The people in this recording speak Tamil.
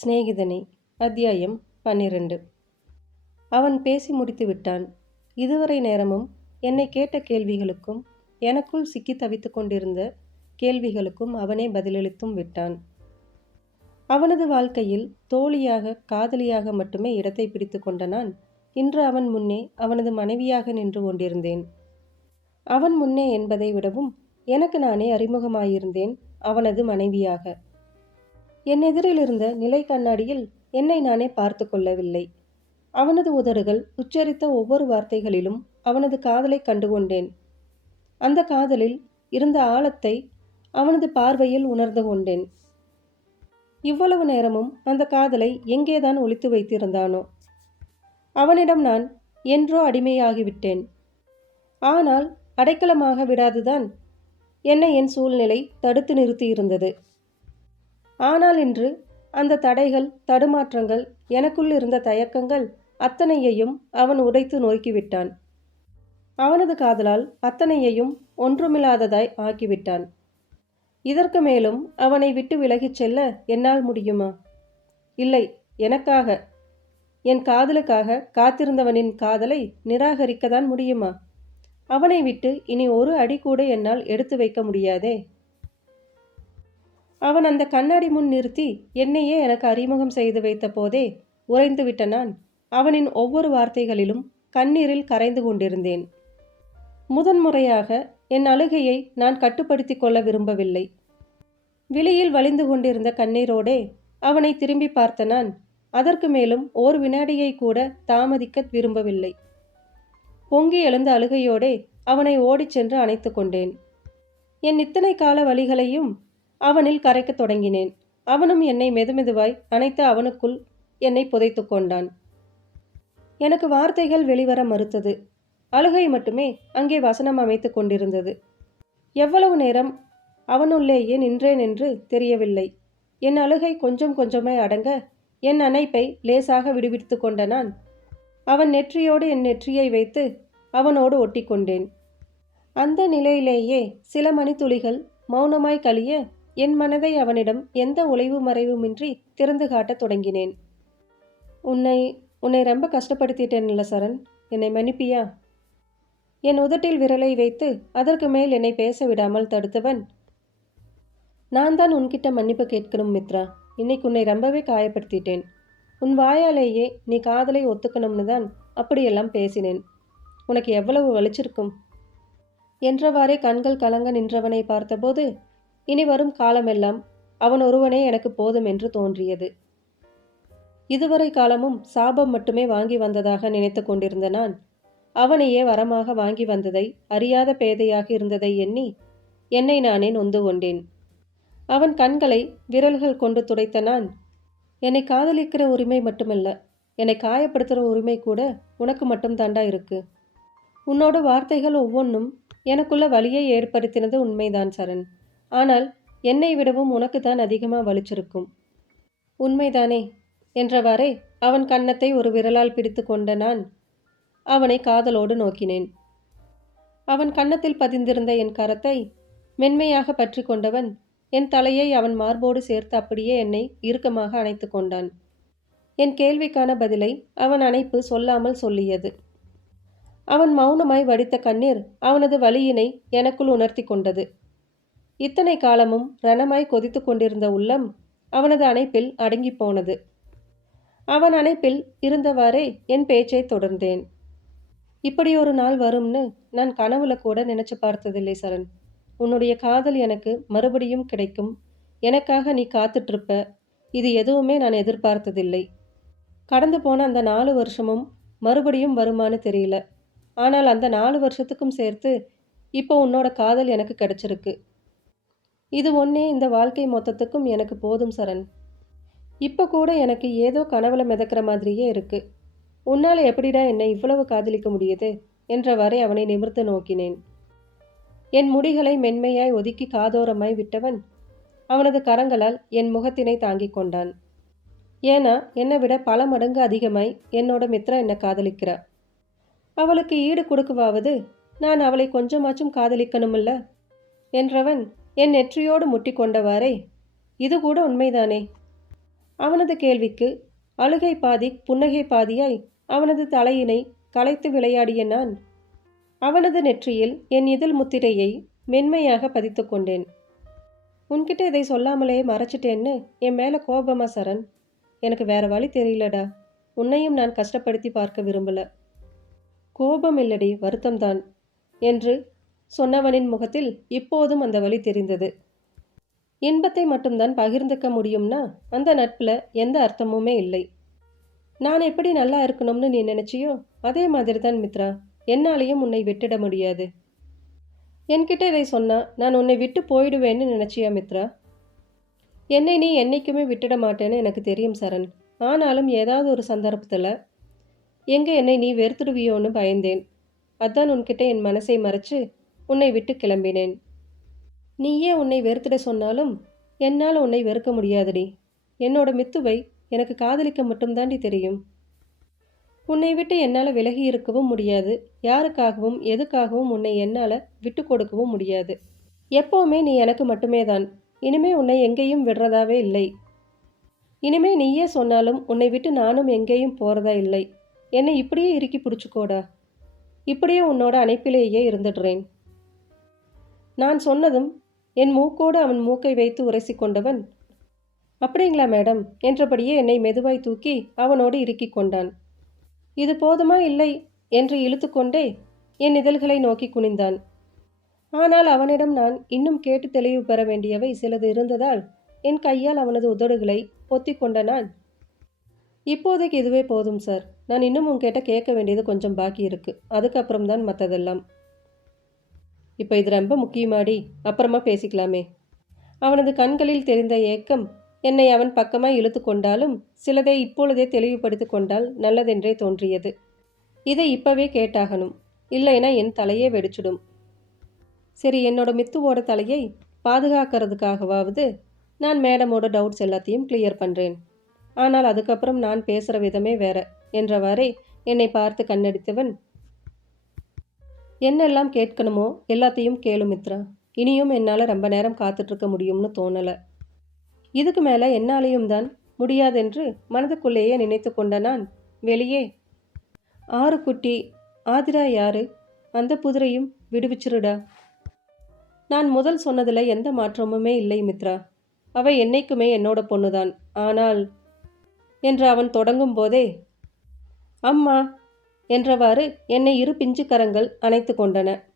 சிநேகிதனே அத்தியாயம் பன்னிரண்டு. அவன் பேசி முடித்து விட்டான் இதுவரை நேரமும் என்னை கேட்ட கேள்விகளுக்கும் எனக்குள் சிக்கி தவித்து கொண்டிருந்த கேள்விகளுக்கும் அவனே பதிலளித்தும் விட்டான். அவனது வாழ்க்கையில் தோழியாக காதலியாக மட்டுமே இடத்தை பிடித்து கொண்ட நான் இன்று அவன் முன்னே அவனது மனைவியாக நின்று கொண்டிருந்தேன். அவன் முன்னே என்பதை விடவும் எனக்கு நானே அறிமுகமாயிருந்தேன் அவனது மனைவியாக. என் எதிரில் இருந்த நிலை கண்ணாடியில் என்னை நானே பார்த்து கொள்ளவில்லை. அவனது உதடுகள் உச்சரித்த ஒவ்வொரு வார்த்தைகளிலும் அவனது காதலை கண்டுகொண்டேன். அந்த காதலில் இருந்த ஆழத்தை அவனது பார்வையில் உணர்ந்து கொண்டேன். இவ்வளவு நேரமும் அந்த காதலை எங்கேதான் ஒழித்து வைத்திருந்தானோ? அவனிடம் நான் என்றோ அடிமையாகிவிட்டேன். ஆனால் அடைக்கலமாக விடாதுதான் என்னை என் சூழ்நிலை தடுத்து நிறுத்தியிருந்தது. ஆனால் இன்று அந்த தடைகள் தடுமாற்றங்கள் எனக்குள் இருந்த தயக்கங்கள் அத்தனையையும் அவன் உடைத்து நோக்கிவிட்டான் அவனது காதலால் அத்தனையையும் ஒன்றுமில்லாததாய் ஆக்கிவிட்டான். இதற்கு மேலும் அவனை விட்டு விலகிச் செல்ல என்னால் முடியுமா? இல்லை எனக்காக. என் காதலுக்காக காத்திருந்தவனின் காதலை நிராகரிக்கத்தான் முடியுமா? அவனை விட்டு இனி ஒரு அடி கூட என்னால் எடுத்து வைக்க முடியாதே. அவன் அந்த கண்ணாடி முன் நிறுத்தி என்னையே எனக்கு அறிமுகம் செய்து வைத்த போதே உறைந்து விட்ட நான் அவனின் ஒவ்வொரு வார்த்தைகளிலும் கண்ணீரில் கரைந்து கொண்டிருந்தேன். முதன்முறையாக என் அழுகையை நான் கட்டுப்படுத்தி கொள்ள விரும்பவில்லை. விழியில் வலிந்து கொண்டிருந்த கண்ணீரோடே அவனை திரும்பி பார்த்த நான் அதற்கு மேலும் ஓர் வினாடியை கூட தாமதிக்க விரும்பவில்லை. பொங்கி எழுந்த அழுகையோடே அவனை ஓடிச் சென்று அணைத்து கொண்டேன். என் இத்தனை கால வழிகளையும் அவனில் கரைக்கத் தொடங்கினேன். அவனும் என்னை மெதுமெதுவாய் அணைத்து அவனுக்குள் என்னை புதைத்து கொண்டான். எனக்கு வார்த்தைகள் வெளிவர மறுத்தது. அழுகை மட்டுமே அங்கே வசனம் அமைத்து கொண்டிருந்தது. எவ்வளவு நேரம் அவனுள்ளேயே நின்றேன் என்று தெரியவில்லை. என் அழுகை கொஞ்சம் கொஞ்சமே அடங்க என் அணைப்பை லேசாக விடுவித்து கொண்ட நான் அவன் நெற்றியோடு என் நெற்றியை வைத்து அவனோடு ஒட்டி கொண்டேன். அந்த நிலையிலேயே சில மணித்துளிகள் மௌனமாய் கழிய என் மனதை அவனிடம் எந்த உழைவு மறைவுமின்றி திறந்து காட்டத் தொடங்கினேன். உன்னை உன்னை ரொம்ப கஷ்டப்படுத்திட்டேன்ல சரண். என்னை மன்னிப்பியா? என் உதட்டில் விரலை வைத்து அதற்கு மேல் என்னை பேச விடாமல் தடுத்தவன் நான் தான் உன்கிட்ட மன்னிப்பு கேட்கணும் மித்ரா. இன்னைக்கு உன்னை ரொம்பவே காயப்படுத்திட்டேன். உன் வாயாலேயே நீ காதலை ஒத்துக்கணும்னு தான் அப்படியெல்லாம் பேசினேன். உனக்கு எவ்வளவு வலிச்சிருக்கும்? என்றவாறே கண்கள் கலங்க நின்றவனை பார்த்தபோது இனி வரும் காலமெல்லாம் அவன் ஒருவனே எனக்கு போதும் என்று தோன்றியது. இதுவரை காலமும் சாபம் மட்டுமே வாங்கி வந்ததாக நினைத்து கொண்டிருந்த நான் அவனையே வரமாக வாங்கி வந்ததை அறியாத பேதையாக இருந்ததை எண்ணி என்னை நானே நொந்து கொண்டேன். அவன் கண்களை விரல்கள் கொண்டு துடைத்த நான் என்னை காதலிக்கிற உரிமை மட்டுமல்ல என்னை காயப்படுத்துகிற உரிமை கூட உனக்கு மட்டும் தாண்டா இருக்கு. உன்னோட வார்த்தைகள் ஒவ்வொன்றும் எனக்குள்ள வழியை ஏற்படுத்தினது உண்மைதான் சரண். ஆனால் என்னை விடவும் உனக்கு தான் அதிகமாக வலிச்சிருக்கும். உண்மைதானே? என்றவாறே அவன் கன்னத்தை ஒரு விரலால் பிடித்து கொண்ட நான் அவனை காதலோடு நோக்கினேன். அவன் கன்னத்தில் பதிந்திருந்த என் கரத்தை மென்மையாக பற்றி கொண்டவன் என் தலையை அவன் மார்போடு சேர்த்து அப்படியே என்னை இறுக்கமாக அணைத்து கொண்டான். என் கேள்விக்கான பதிலை அவன் அணைப்பு சொல்லாமல் சொல்லியது. அவன் மௌனமாய் வடித்த கண்ணீர் அவனது வலியினை எனக்குள் உணர்த்தி கொண்டது. இத்தனை காலமும் ரணமாய் கொதித்து கொண்டிருந்த உள்ளம் அவனது அணைப்பில் அடங்கி போனது. அவன் அணைப்பில் இருந்தவாறே என் பேச்சை தொடர்ந்தேன். இப்படி ஒரு நாள் வரும்னு நான் கனவுல கூட நினைச்சு பார்த்ததில்லை சரண். உன்னுடைய காதல் எனக்கு மறுபடியும் கிடைக்கும். எனக்காக நீ காத்துட்ருப்ப இது எதுவுமே நான் எதிர்பார்த்ததில்லை. கடந்து போன அந்த நாலு வருஷமும் மறுபடியும் வருமானு தெரியல. ஆனால் அந்த நாலு வருஷத்துக்கும் சேர்த்து இப்போ உன்னோட காதல் எனக்கு கிடைச்சிருக்கு. இது ஒன்றே இந்த வாழ்க்கை மொத்தத்துக்கும் எனக்கு போதும் சரண். இப்போ கூட எனக்கு ஏதோ கனவுல மிதக்கிற மாதிரியே இருக்கு. உன்னால் எப்படிடா என்னை இவ்வளவு காதலிக்க முடியுது? என்றவாறே அவனை நிமிர்த்து நோக்கினேன். என் முடிகளை மென்மையாய் ஒதுக்கி காதோரமாய் விட்டவன் அவனது கரங்களால் என் முகத்தினை தாங்கிக் கொண்டான். ஏன்னா என்னை விட பல மடங்கு அதிகமாய் என்னோட மித்ரா என்னை காதலிக்கிறா. அவளுக்கு ஈடு கொடுக்குவாவது நான் அவளை கொஞ்சமாச்சும் காதலிக்கணுமில்ல? என்றவன் என் நெற்றியோடு முட்டி கொண்டவாறே இது கூட உண்மைதானே? அவனது கேள்விக்கு அழுகை பாதி புன்னகை பாதியாய் அவனது தலையினை கலைத்து விளையாடிய நான் அவனது நெற்றியில் என் இதழ் முத்திரையை மென்மையாக பதித்து கொண்டேன். உன்கிட்ட இதை சொல்லாமலே மறைச்சிட்டேன்னு என் மேலே கோபமா சரண்? எனக்கு வேற வழி தெரியலடா. உன்னையும் நான் கஷ்டப்படுத்தி பார்க்க விரும்பல. கோபம் இல்லடி வருத்தம்தான் என்று சொன்னவனின் முகத்தில் இப்போதும் அந்த வழி தெரிந்தது. இன்பத்தை மட்டும்தான் பகிர்ந்துக்க முடியும்னா அந்த நட்பில் எந்த அர்த்தமுமே இல்லை. நான் எப்படி நல்லா இருக்கணும்னு நீ நினைச்சியோ அதே மாதிரி தான் மித்ரா என்னாலேயும் உன்னை விட்டுட முடியாது. என்கிட்ட இதை சொன்னால் நான் உன்னை விட்டு போயிடுவேன்னு நினச்சியா மித்ரா? என்னை நீ என்றைக்குமே விட்டுட மாட்டேன்னு எனக்கு தெரியும் சரண். ஆனாலும் ஏதாவது ஒரு சந்தர்ப்பத்தில் எங்கே என்னை நீ வெறுத்துடுவியோன்னு பயந்தேன். அதான் உன்கிட்ட என் மனசை மறைச்சு உன்னை விட்டு கிளம்பினேன். நீயே உன்னை வெறுத்துட சொன்னாலும் என்னால் உன்னை வெறுக்க முடியாதடி. என்னோட மித்துவை எனக்கு காதலிக்க மட்டும்தாண்டி தெரியும். உன்னை விட்டு என்னால் விலகி இருக்கவும் முடியாது. யாருக்காகவும் எதுக்காகவும் உன்னை என்னால் விட்டு கொடுக்கவும் முடியாது. எப்போவுமே நீ எனக்கு மட்டுமே தான் இனிமே உன்னை எங்கேயும் விடுறதாவே இல்லை. இனிமே நீயே சொன்னாலும் உன்னை விட்டு நானும் எங்கேயும் போகிறதா இல்லை. என்னை இப்படியே இறுக்கி பிடிச்சிக்கோடா. இப்படியே உன்னோட அணைப்பிலேயே இருந்துடுறேன். நான் சொன்னதும் என் மூக்கோடு அவன் மூக்கை வைத்து உரசி கொண்டவன் அப்படிங்களா மேடம் என்றபடியே என்னை மெதுவாய் தூக்கி அவனோடு இறுக்கி கொண்டான். இது போதுமா இல்லை? என்று இழுத்துக்கொண்டே என் இதழ்களை நோக்கி குனிந்தான். ஆனால் அவனிடம் நான் இன்னும் கேட்டு தெளிவு பெற வேண்டியவை சிலது இருந்ததால் என் கையால் அவனது உதடுகளை பொத்தி கொண்ட நான். இப்போதைக்கு இதுவே போதும் சார். நான் இன்னும் உங்ககிட்ட கேட்க வேண்டியது கொஞ்சம் பாக்கி இருக்கு அதுக்கப்புறம் தான் மற்றதெல்லாம் இப்போ இது ரொம்ப முக்கியமாடி. அப்புறமா பேசிக்கலாமே. அவனது கண்களில் தெரிந்த ஏக்கம் என்னை அவன் பக்கமாய் இழுத்து கொண்டாலும் சிலதை இப்பொழுதே தெளிவுபடுத்தி கொண்டால் நல்லதென்றே தோன்றியது. இதை இப்பவே கேட்டாகணும். இல்லைனா என் தலையே வெடிச்சிடும். சரி என்னோட மித்துவோட தலையை பாதுகாக்கிறதுக்காகவாவது நான் மேடமோட டவுட்ஸ் எல்லாத்தையும் கிளியர் பண்ணுறேன் ஆனால் அதுக்கப்புறம் நான் பேசுகிற விதமே வேற என்றவாறே என்னை பார்த்து கண்ணடித்தவன் என்னெல்லாம் கேட்கணுமோ எல்லாத்தையும் கேளு மித்ரா. இனியும் என்னால் ரொம்ப நேரம் காத்துட்ருக்க முடியும்னு தோணலை. இதுக்கு மேலே என்னாலேயும் தான் முடியாதென்று மனதுக்குள்ளேயே நினைத்து கொண்ட நான் வெளியே. ஆறு குட்டி ஆதிரா யாரு? அந்த புதிரையும் விடுவிச்சிருடா. நான் முதல் சொன்னதில் எந்த மாற்றமுமே இல்லை மித்ரா. அவ என்னைக்குமே என்னோட பொண்ணுதான். ஆனால் என்று அவன் தொடங்கும் போதே அம்மா என்றவாறு என்னை இரு பிஞ்சு கரங்கள் அணைத்து கொண்டன.